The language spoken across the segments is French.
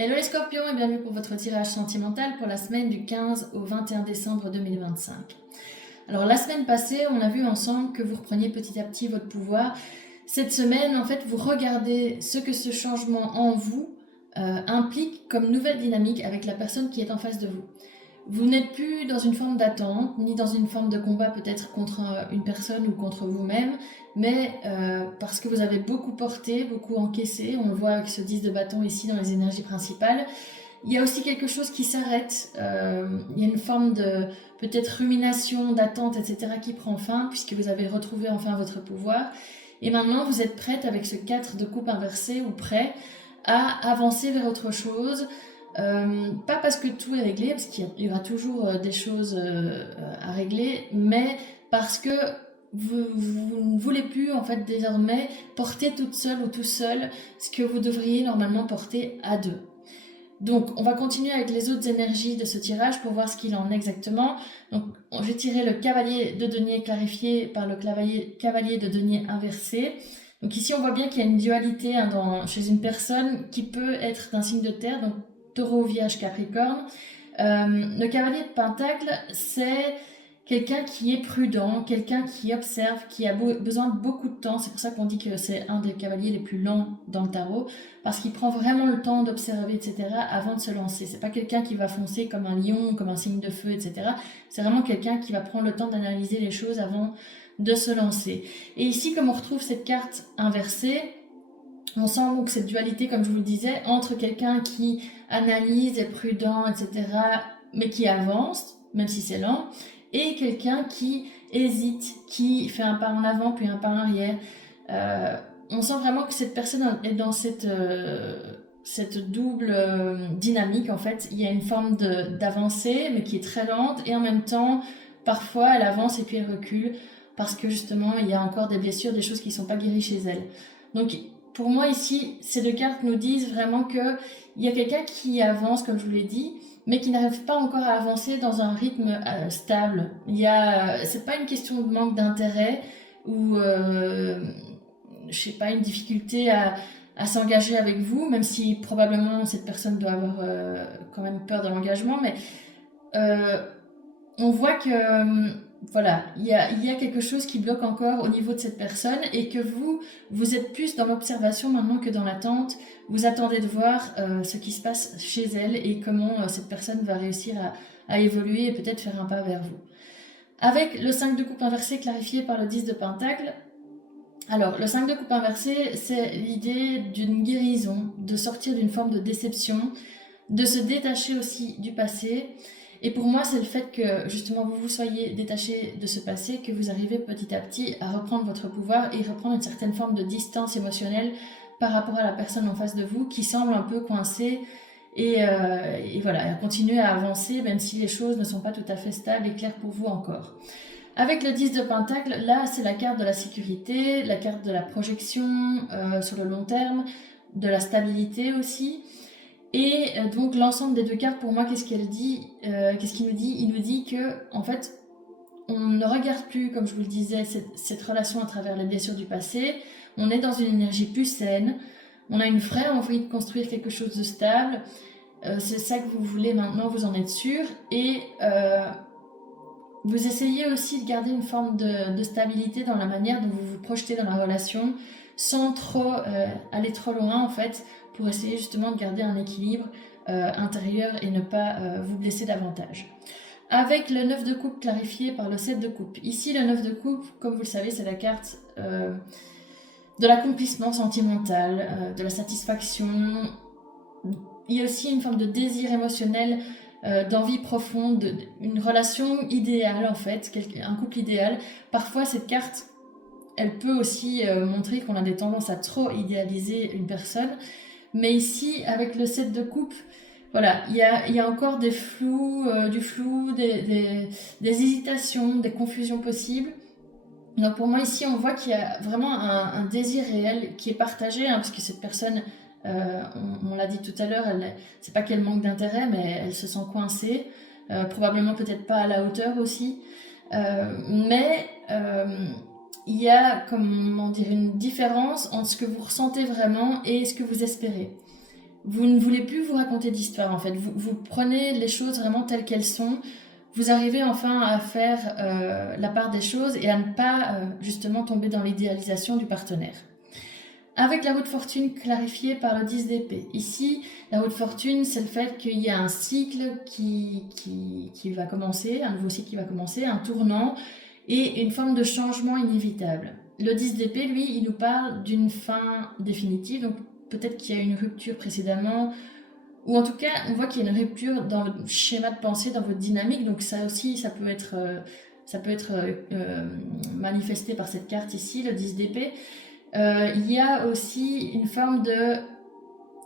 Hello les scorpions et bienvenue pour votre tirage sentimental pour la semaine du 15 au 21 décembre 2025. Alors la semaine passée, on a vu ensemble que vous repreniez petit à petit votre pouvoir. Cette semaine, en fait, vous regardez ce que ce changement en vous implique comme nouvelle dynamique avec la personne qui est en face de vous. Vous n'êtes plus dans une forme d'attente, ni dans une forme de combat peut-être contre une personne ou contre vous-même, mais parce que vous avez beaucoup porté, beaucoup encaissé, on le voit avec ce 10 de bâton ici dans les énergies principales. Il y a aussi quelque chose qui s'arrête, il y a une forme de peut-être rumination, d'attente, etc. qui prend fin, puisque vous avez retrouvé enfin votre pouvoir. Et maintenant, vous êtes prête avec ce 4 de coupe inversé ou prêt à avancer vers autre chose. Pas parce que tout est réglé, parce qu'il y aura toujours des choses à régler, mais parce que vous ne voulez plus en fait désormais porter toute seule ou tout seul ce que vous devriez normalement porter à deux. Donc on va continuer avec les autres énergies de ce tirage pour voir ce qu'il en est exactement. Donc j'ai tiré le cavalier de denier clarifié par le cavalier de denier inversé. Donc ici on voit bien qu'il y a une dualité chez une personne qui peut être d'un signe de terre, donc Taureau, Vierge, Capricorne. Le cavalier de Pentacle, c'est quelqu'un qui est prudent, quelqu'un qui observe, qui a besoin de beaucoup de temps. C'est pour ça qu'on dit que c'est un des cavaliers les plus lents dans le tarot, parce qu'il prend vraiment le temps d'observer, etc., avant de se lancer. C'est pas quelqu'un qui va foncer comme un lion, comme un signe de feu, etc. C'est vraiment quelqu'un qui va prendre le temps d'analyser les choses avant de se lancer. Et ici, comme on retrouve cette carte inversée, on sent donc cette dualité, comme je vous le disais, entre quelqu'un qui analyse, est prudent, etc., mais qui avance, même si c'est lent, et quelqu'un qui hésite, qui fait un pas en avant, puis un pas en arrière. On sent vraiment que cette personne est dans cette double dynamique, en fait. Il y a une forme d'avancée, mais qui est très lente, et en même temps, parfois, elle avance et puis elle recule, parce que justement, il y a encore des blessures, des choses qui ne sont pas guéries chez elle. Donc, pour moi ici, ces deux cartes nous disent vraiment qu'il y a quelqu'un qui avance, comme je vous l'ai dit, mais qui n'arrive pas encore à avancer dans un rythme stable. C'est pas une question de manque d'intérêt ou je sais pas, une difficulté à s'engager avec vous, même si probablement cette personne doit avoir quand même peur de l'engagement, mais euh, on voit que voilà, il y a quelque chose qui bloque encore au niveau de cette personne et que vous êtes plus dans l'observation maintenant que dans l'attente. Vous attendez de voir ce qui se passe chez elle et comment cette personne va réussir à évoluer et peut-être faire un pas vers vous. Avec le 5 de coupe inversé clarifié par le 10 de pentacle, alors le 5 de coupe inversé, c'est l'idée d'une guérison, de sortir d'une forme de déception, de se détacher aussi du passé. Et pour moi, c'est le fait que justement vous vous soyez détaché de ce passé, que vous arrivez petit à petit à reprendre votre pouvoir et reprendre une certaine forme de distance émotionnelle par rapport à la personne en face de vous qui semble un peu coincée et voilà, continuer à avancer même si les choses ne sont pas tout à fait stables et claires pour vous encore. Avec le 10 de Pentacle, là c'est la carte de la sécurité, la carte de la projection sur le long terme, de la stabilité aussi. Et donc l'ensemble des deux cartes, pour moi, qu'est-ce qu'il nous dit? Il nous dit que, en fait, on ne regarde plus, comme je vous le disais, cette relation à travers les blessures du passé. On est dans une énergie plus saine. On a une vraie envie de construire quelque chose de stable. C'est ça que vous voulez maintenant, vous en êtes sûr. Et vous essayez aussi de garder une forme de stabilité dans la manière dont vous vous projetez dans la relation, sans trop aller trop loin, en fait, pour essayer justement de garder un équilibre intérieur et ne pas vous blesser davantage. Avec le 9 de coupe clarifié par le 7 de coupe. Ici, le 9 de coupe, comme vous le savez, c'est la carte de l'accomplissement sentimental, de la satisfaction. Il y a aussi une forme de désir émotionnel, d'envie profonde, une relation idéale en fait, un couple idéal. Parfois, cette carte, elle peut aussi montrer qu'on a des tendances à trop idéaliser une personne. Mais ici, avec le 7 de coupe, voilà, il y a encore du flou, des hésitations, des confusions possibles. Donc pour moi ici, on voit qu'il y a vraiment un désir réel qui est partagé, parce que cette personne, on l'a dit tout à l'heure, c'est pas qu'elle manque d'intérêt, mais elle se sent coincée, probablement peut-être pas à la hauteur aussi. Mais il y a, comment dire, une différence entre ce que vous ressentez vraiment et ce que vous espérez. vous ne voulez plus vous raconter d'histoire en fait. Vous prenez les choses vraiment telles qu'elles sont. Vous arrivez enfin à faire la part des choses et à ne pas justement tomber dans l'idéalisation du partenaire. Avec la roue de fortune clarifiée par le 10 d'épée. Ici, la roue de fortune, c'est le fait qu'il y a un cycle qui va commencer, un nouveau cycle qui va commencer, un tournant et une forme de changement inévitable. Le 10 d'épée, lui, il nous parle d'une fin définitive, donc peut-être qu'il y a une rupture précédemment, ou en tout cas, on voit qu'il y a une rupture dans votre schéma de pensée, dans votre dynamique, donc ça aussi, ça peut être manifesté par cette carte ici, le 10 d'épée. Il y a aussi une forme de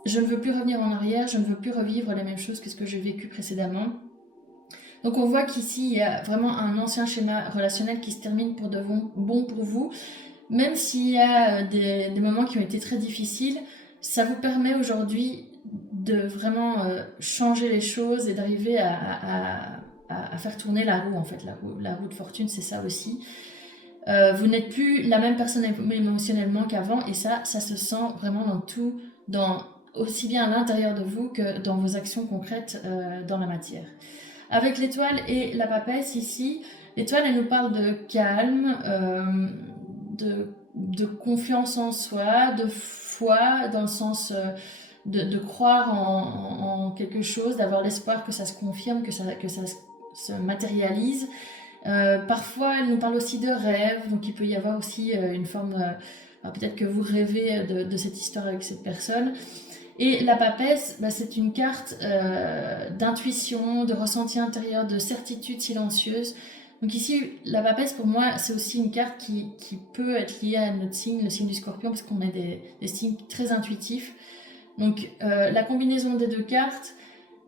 je ne veux plus revenir en arrière, je ne veux plus revivre les mêmes choses que ce que j'ai vécu précédemment. Donc on voit qu'ici il y a vraiment un ancien schéma relationnel qui se termine pour de bon pour vous. Même s'il y a des moments qui ont été très difficiles, ça vous permet aujourd'hui de vraiment changer les choses et d'arriver à faire tourner la roue en fait. La roue de fortune, c'est ça aussi. Vous n'êtes plus la même personne émotionnellement qu'avant et ça se sent vraiment dans tout, aussi bien à l'intérieur de vous que dans vos actions concrètes dans la matière. Avec l'étoile et la papesse ici, l'étoile elle nous parle de calme, de confiance en soi, de foi dans le sens de croire en quelque chose, d'avoir l'espoir que ça se confirme, que ça se matérialise. Parfois, elle nous parle aussi de rêve, donc il peut y avoir aussi une forme, peut-être que vous rêvez de cette histoire avec cette personne. Et la papesse, c'est une carte d'intuition, de ressenti intérieur, de certitude silencieuse. Donc ici, la papesse, pour moi, c'est aussi une carte qui peut être liée à notre signe, le signe du scorpion, parce qu'on est des signes très intuitifs. Donc la combinaison des deux cartes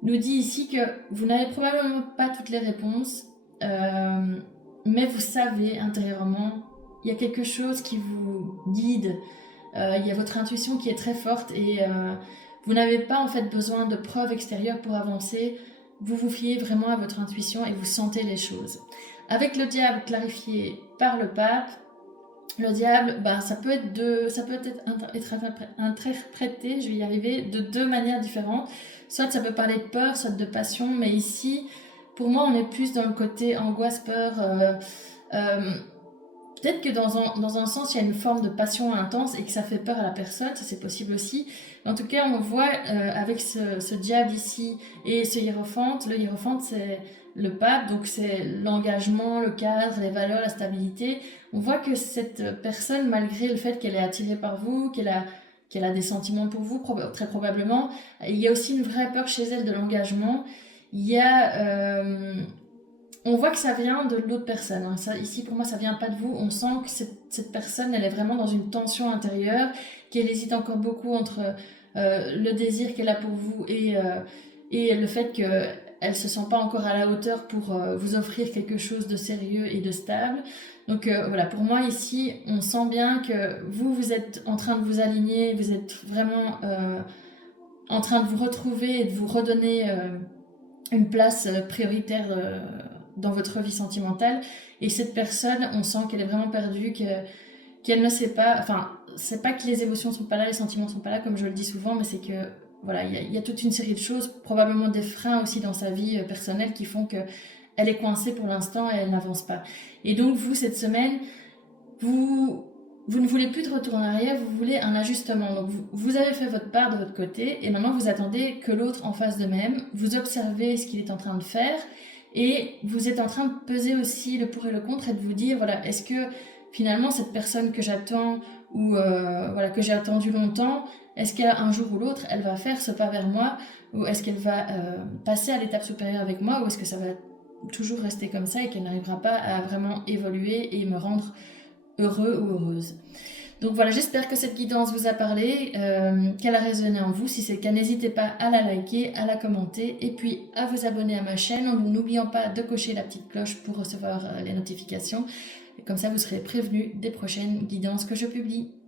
nous dit ici que vous n'avez probablement pas toutes les réponses, mais vous savez intérieurement, il y a quelque chose qui vous guide, il y a votre intuition qui est très forte et vous n'avez pas en fait besoin de preuves extérieures pour avancer, vous vous fiez vraiment à votre intuition et vous sentez les choses. Avec le diable clarifié par le pape, le diable, ça peut être interprété, je vais y arriver, de deux manières différentes. Soit ça peut parler de peur, soit de passion, mais ici, pour moi, on est plus dans le côté angoisse, peur. Peut-être que dans un sens, il y a une forme de passion intense et que ça fait peur à la personne, ça c'est possible aussi. Mais en tout cas, on voit avec ce diable ici et ce hiérophante, le hiérophante c'est le pape, donc c'est l'engagement, le cadre, les valeurs, la stabilité. On voit que cette personne, malgré le fait qu'elle est attirée par vous, qu'elle a des sentiments pour vous, très probablement, il y a aussi une vraie peur chez elle de l'engagement. Il y a... on voit que ça vient de l'autre personne. Hein. Ça, ici, pour moi, ça vient pas de vous. On sent que cette personne, elle est vraiment dans une tension intérieure, qu'elle hésite encore beaucoup entre le désir qu'elle a pour vous et le fait qu'elle se sent pas encore à la hauteur pour vous offrir quelque chose de sérieux et de stable. Donc voilà, pour moi ici, on sent bien que vous êtes en train de vous aligner, vous êtes vraiment en train de vous retrouver et de vous redonner une place prioritaire dans votre vie sentimentale. Et cette personne, on sent qu'elle est vraiment perdue, qu'elle ne sait pas... Enfin, c'est pas que les émotions sont pas là, les sentiments sont pas là, comme je le dis souvent, mais c'est que voilà, il y a toute une série de choses, probablement des freins aussi dans sa vie personnelle qui font que elle est coincée pour l'instant et elle n'avance pas. Et donc vous, cette semaine, vous ne voulez plus de retour en arrière, vous voulez un ajustement. Donc vous avez fait votre part de votre côté et maintenant vous attendez que l'autre en fasse de même. Vous observez ce qu'il est en train de faire et vous êtes en train de peser aussi le pour et le contre et de vous dire, voilà, est-ce que finalement cette personne que j'attends ou voilà, que j'ai attendu longtemps, est-ce qu'un jour ou l'autre, elle va faire ce pas vers moi ou est-ce qu'elle va passer à l'étape supérieure avec moi ou est-ce que ça va toujours rester comme ça et qu'elle n'arrivera pas à vraiment évoluer et me rendre heureux ou heureuse. Donc voilà, j'espère que cette guidance vous a parlé, qu'elle a résonné en vous. Si c'est le cas, n'hésitez pas à la liker, à la commenter et puis à vous abonner à ma chaîne en n'oubliant pas de cocher la petite cloche pour recevoir les notifications. Et comme ça, vous serez prévenu des prochaines guidances que je publie.